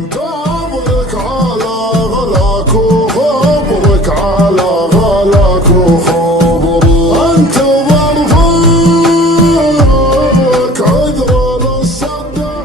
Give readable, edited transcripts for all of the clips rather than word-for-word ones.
وانتظرك على غلاك وخبرك على غلاك وخبرك انتظر فيك عذر للصدى.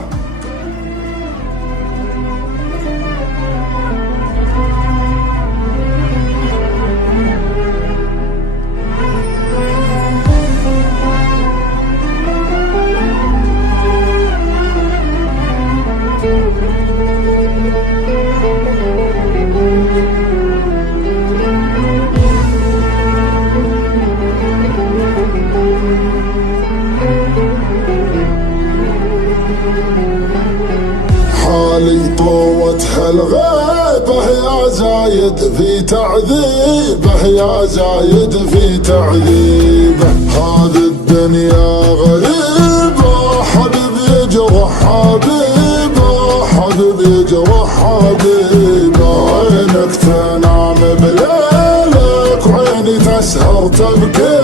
حالي طوتها الغيبة يا زايد في تعذيبه، يا زايد في تعذيبه. هذه الدنيا غريبة، حبيب يجرح حبيبه، حبيب يجرح حبيبه. عينك تنام بليلك وعيني تسهر تبكي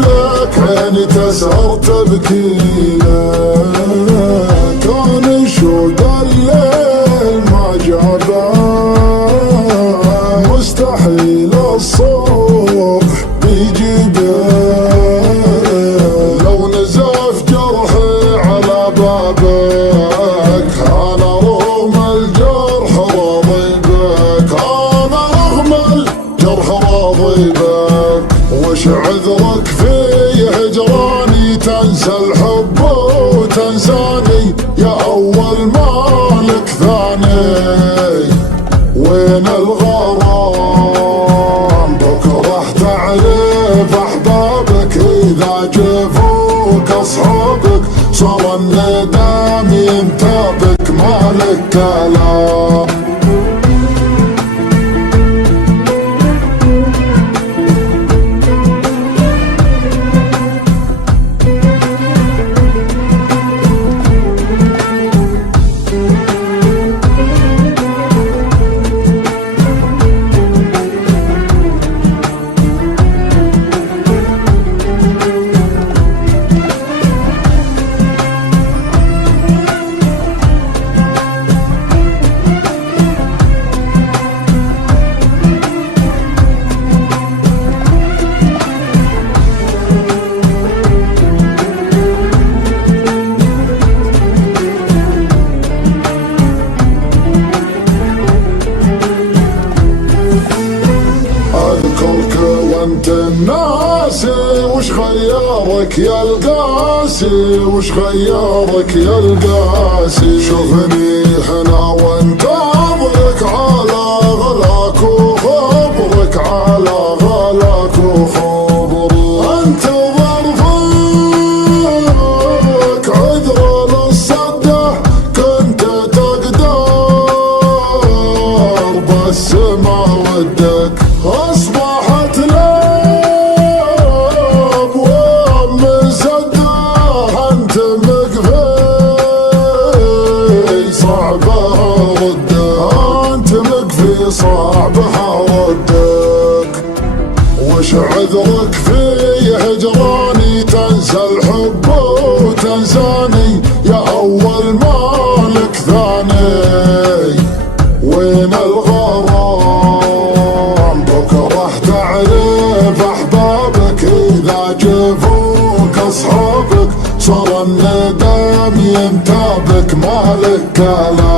لك، عيني تسهر تبكي لك. كان يشوق الليل ما جابه، مستحيل الصبح بيجيبه. لو نزف جرحي على بابك انا رغم الجرح راضي بك، انا رغم الجرح راضي بك. وش عذرك في هجراني تنسى الحب وتنساني يا أول مالك ثاني؟ وين الغرام بكره تعرف أحبابك إذا جفوك أصحابك صار الندم ينتابك مالك كلام. وانت الناسي وش خيارك يا القاسي، وش خيارك يا القاسي. شوفني هنا وانتظرك على غلاك وخبرك على غلاك وخبرك انتظر فيك عذر للصدى. كنت تقدر بس ما ودك، أصبحت لاب ومسده. أنت مقفي صعبها ردك، أنت مقفي صعبها ردك. وش عذرك في هجراني تنسى الحب وتنساني يا أول مالك ثاني؟ وين الغرام بكره تعرف أحبابك إذا جفوك أصحابك صار الندم ينتابك مالك كلام.